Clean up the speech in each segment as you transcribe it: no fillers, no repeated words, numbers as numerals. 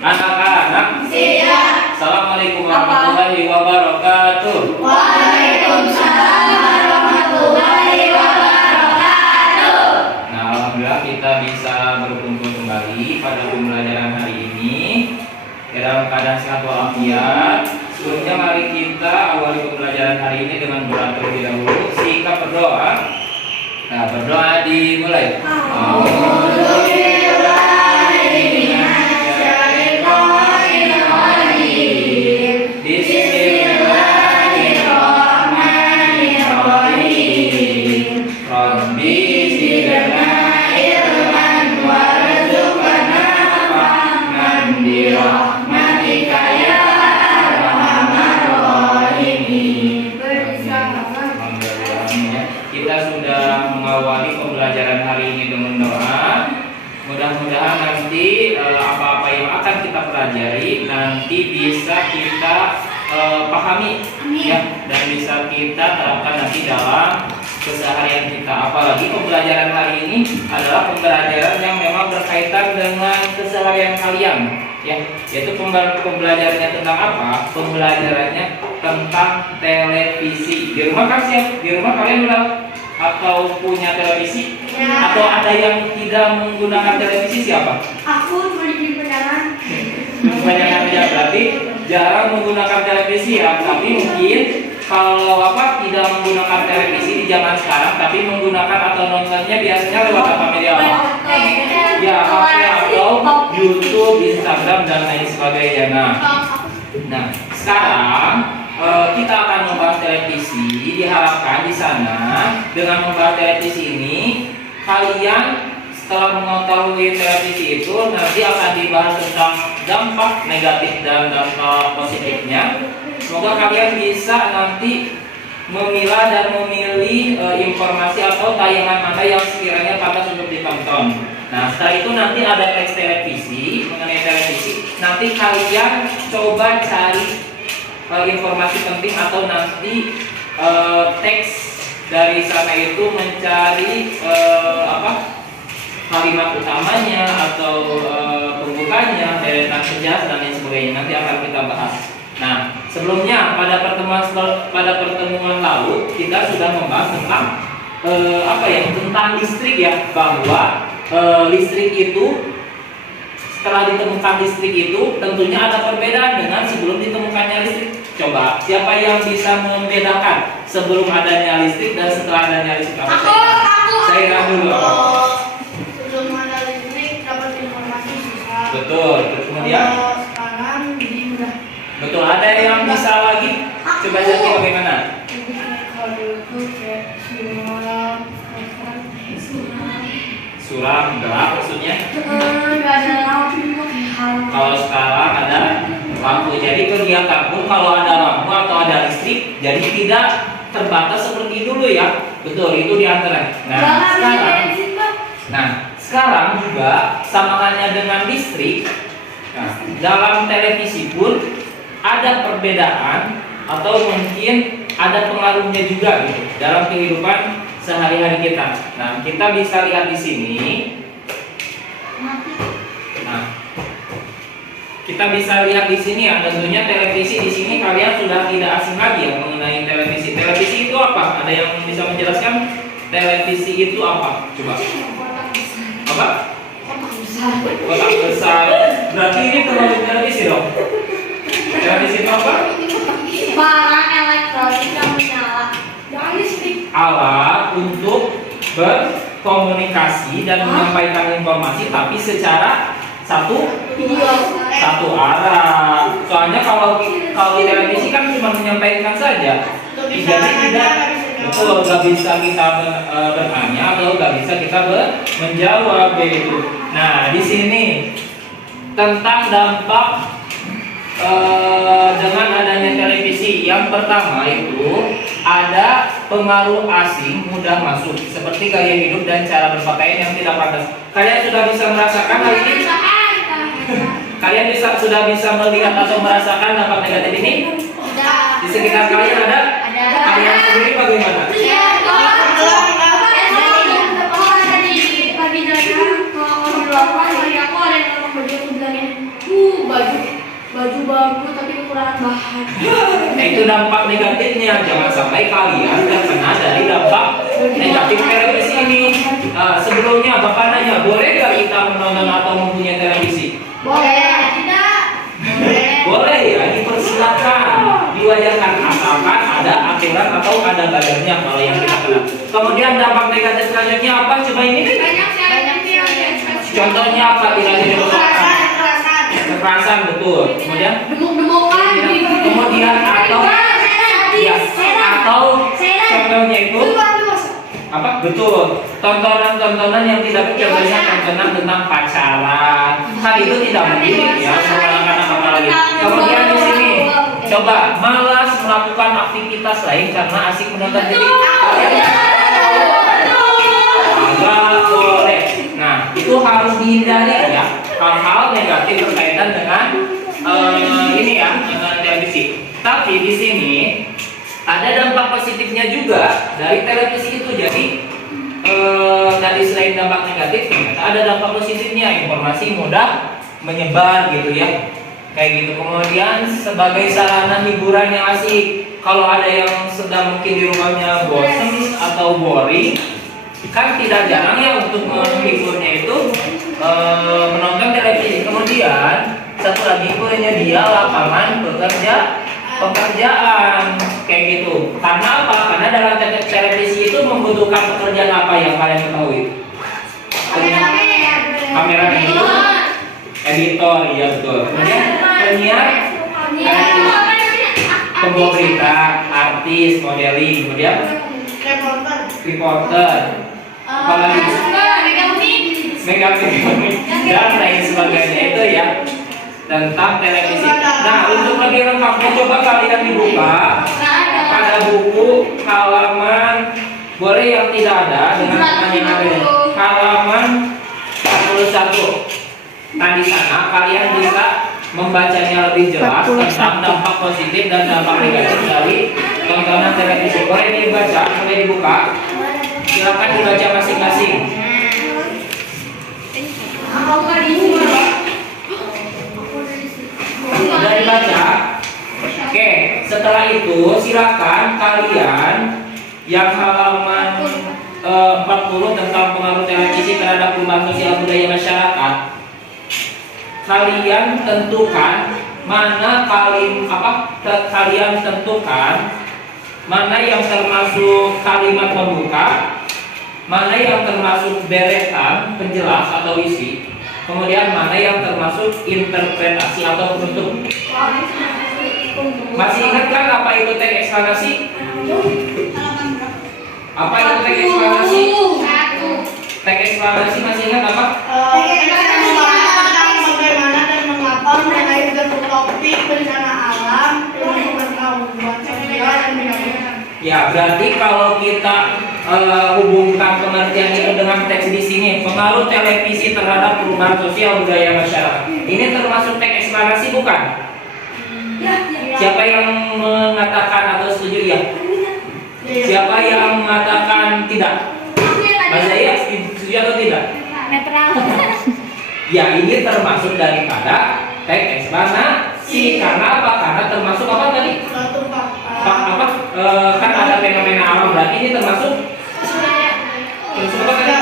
Anak-anak, siap. Assalamualaikum warahmatullahi wabarakatuh. Waalaikumsalam warahmatullahi wabarakatuh. Nah, alhamdulillah kita bisa berkumpul kembali pada pembelajaran hari ini dalam keadaan sehat walafiat. Sebelumnya mari kita awali pembelajaran hari ini dengan doa terlebih dahulu. Sikap berdoa. Nah, berdoa dimulai. Kita sudah mengawali pembelajaran hari ini dengan doa. Mudah-mudahan nanti apa-apa yang akan kita pelajari nanti bisa kita pahami, ya, dan bisa kita terapkan nanti dalam keseharian kita. Apalagi pembelajaran hari ini adalah pembelajaran yang memang berkaitan dengan keseharian kalian, ya, yaitu pembelajarannya tentang apa? Pembelajarannya tentang televisi. Di rumah kan siap? Di rumah kalian udah atau punya televisi? Ya. Atau ada yang tidak menggunakan televisi siapa? Aku cuma di penjara. Kebanyakan ya, berarti jarang menggunakan televisi ya. Tapi mungkin kalau apa tidak menggunakan televisi di zaman sekarang, tapi menggunakan atau nontonnya biasanya lewat apa media apa? Ya, HP atau YouTube, Instagram dan lain sebagainya. Nah, sekarang kita akan membahas televisi. Diharapkan di sana dengan membahas televisi ini kalian setelah mengetahui televisi itu nanti akan dibahas tentang dampak negatif dan dampak positifnya. Semoga kalian bisa nanti memilah dan memilih informasi atau tayangan mana yang sekiranya pantas untuk ditonton. Nah, setelah itu nanti ada teks televisi mengenai televisi. Nanti kalian coba cari informasi penting atau nanti teks dari sana itu mencari kalimat utamanya atau pembukanya, deretan sejarah dan lain sebagainya. Nanti akan kita bahas. Nah, sebelumnya pada pertemuan lalu kita sudah membahas tentang tentang listrik, ya, bahwa listrik itu setelah ditemukan listrik itu tentunya ada perbedaan dengan sebelum ditemukannya listrik. Coba siapa yang bisa membedakan sebelum adanya listrik dan setelah adanya listrik? Aku. Saya dulu. Sebelum ada listrik dapat informasi susah. Betul. Terus kemudian? Sekarang jadi mudah. Betul. Ada yang bisa lagi? Coba jadi bagaimana? Kalau dulu kayak Suram gelap maksudnya? nggak ada lampu. Kalau sekarang ada lampu, jadi kegiatan pun kalau ada lampu atau ada listrik, jadi tidak terbatas seperti dulu, ya. Betul, itu diantara. Sekarang juga sama halnya dengan listrik. Nah, dalam televisi pun ada perbedaan atau mungkin ada pengaruhnya juga gitu dalam kehidupan sehari-hari kita. Nah, kita bisa lihat di sini. Nah, kita bisa lihat di sini, ya, tentunya televisi di sini kalian sudah tidak asing lagi, ya, mengenai televisi. Televisi itu apa? Ada yang bisa menjelaskan televisi itu apa? Coba. Apa? Kotak besar. Berarti ini terlalu televisi dong. Televisi itu apa? Barang elektronik yang menyala. Jangan listrik. Alat untuk berkomunikasi dan menyampaikan informasi, tapi secara satu arah. Soalnya kalau di televisi kan cuma menyampaikan saja, jadi tidak betul, nggak bisa kita bertanya atau nggak bisa kita menjawab begitu. Nah, di sini tentang dampak dengan adanya televisi, yang pertama itu ada pengaruh asing mudah masuk seperti gaya hidup dan cara berpakaian yang tidak pantas. Kalian sudah bisa merasakan hal ini? Kalian sudah bisa melihat atau merasakan dampak negatif ini? Di sekitar kalian ada? Kalian sendiri bagaimana? bagus tapi kekurangan bahan. Nah, itu dampak negatifnya. Jangan sampai kalian terkena dari dampak negatif televisi ini. Sebelumnya Bapak nanya, boleh gak kita menonton atau mempunyai televisi? Boleh. Tidak. Boleh. Boleh ya, dipersilakan, diwajarkan asalkan ada aturan atau ada bayarnya kalau yang kita kenal. Kemudian dampak negatif selanjutnya apa? Coba ini deh. Banyak yang Contohnya apa? Tidak dilakukan. Kekerasan, betul. Kemudian demuk-demukan. kemudian atau ya, atau contohnya itu apa? Betul. Tontonan-tontonan yang tidak contohnya tontonan tentang pacaran. Kan itu tidak mendidik ya, anak-anak apalagi. Kemudian di sini coba malas melakukan aktivitas lain karena asik menonton TV. Agak boleh. Nah, itu harus dihindari ya. Hal-hal negatif berkaitan dengan ini ya, dengan televisi. Tapi di sini ada dampak positifnya juga dari televisi itu. Jadi tadi selain dampak negatif, ternyata ada dampak positifnya. Informasi mudah menyebar gitu ya, kayak gitu. Kemudian sebagai sarana hiburan yang asik. Kalau ada yang sedang mungkin di rumahnya bosen atau boring, kan tidak jarang ya untuk menghiburnya itu menonton televisi. Kemudian satu lagi penyedia lapangan pekerjaan kayak gitu. Karena apa? Karena dalam televisi itu membutuhkan pekerjaan apa yang kalian ketahui? Kameramen itu editor, iya betul. Kemudian penyiar, pembawa berita, artis, modeling, kemudian reporter, apalagi megafonik dan lain sebagainya itu ya tentang televisi. Nah, untuk lebih lengkapnya coba kalian dibuka pada buku halaman, boleh yang tidak ada dengan pertanyaan ini, halaman 41. Nah, di sana kalian bisa membacanya lebih jelas tentang dampak positif dan dampak negatif dari tontonan televisi. Boleh dibaca, boleh dibuka. Silakan dibaca masing-masing. Sudah dibaca? Oke, setelah itu silakan kalian yang halaman 40 tentang pengaruh televisi terhadap perubahan sosial budaya masyarakat. Kalian tentukan mana kalian tentukan mana yang termasuk kalimat pembuka, mana yang termasuk deretan penjelas atau isi, kemudian mana yang termasuk interpretasi atau penutup. Masih ingat kan apa itu teks eksplanasi? Apa itu teks eksplanasi? Teks eksplanasi masih ingat apa? Bagaimana dan mengapa mengenai topik bencana alam, pengetahuan sosial dan budaya. Ya, berarti kalau kita hubungkan pengertian itu dengan teks di sini, pengaruh televisi terhadap perubahan sosial budaya masyarakat. Ini termasuk teks eksplanasi bukan? Siapa yang mengatakan atau setuju ya? Siapa yang mengatakan tidak? Mas Zaya setuju atau tidak? Netral. Ya, ini termasuk daripada teks eksplanasi. Karena apa? Karena termasuk apa tadi? Kan ada fenomena alam, berarti ini termasuk apa tadi?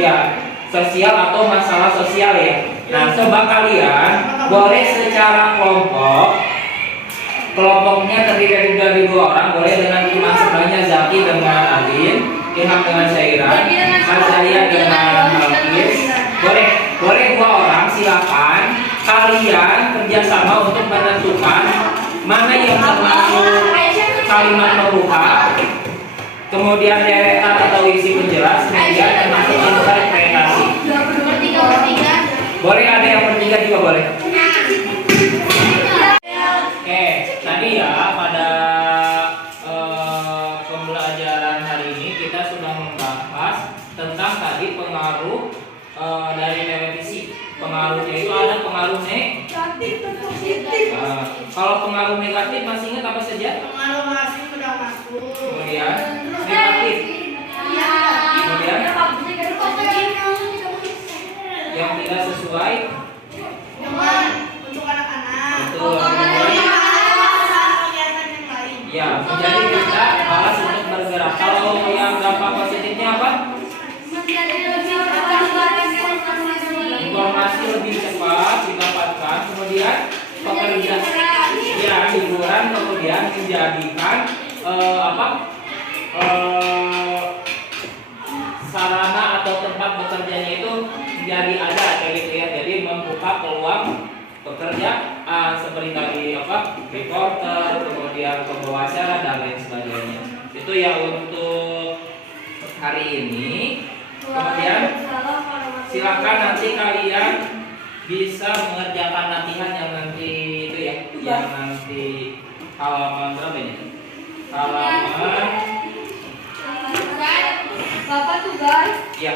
Ya, sosial atau masalah sosial ya. Nah, coba kalian boleh secara kelompoknya terdiri dari 2 orang, boleh dengan teman sebelahnya Zaki dengan Adin, Ilham dengan Syaira, Azaya dengan Alkis. Boleh 2 orang, silakan kalian kerjasama untuk menentukan mana yang termasuk kalimat pembuka, kemudian deretan atau isi penjelas, kemudian termasuk interpretasi. Boleh ada yang bertiga juga boleh. Oke, tadi ya pada pembelajaran hari ini kita sudah membahas tentang tadi pengaruh dari televisi. Pengaruhnya itu ada pengaruh negatif. Kalau pengaruh negatif masih ingat apa saja? Pengaruh masih sudah masuk. Kemudian negatif. Kemudian yang tidak sesuai dengan untuk anak-anak. Betul. kemudian pekerja ya hiburan, kemudian menjadikan sarana atau tempat bekerjanya itu menjadi ada kayak gitu ya. Jadi membuka peluang pekerjaan seperti tadi reporter, kemudian pembawa acara dan lain sebagainya. Itu ya untuk hari ini. Kemudian silakan nanti kalian bisa mengerjakan latihan yang nanti itu ya, yang nanti halaman berapa ini? Halaman Bapak tugas. ya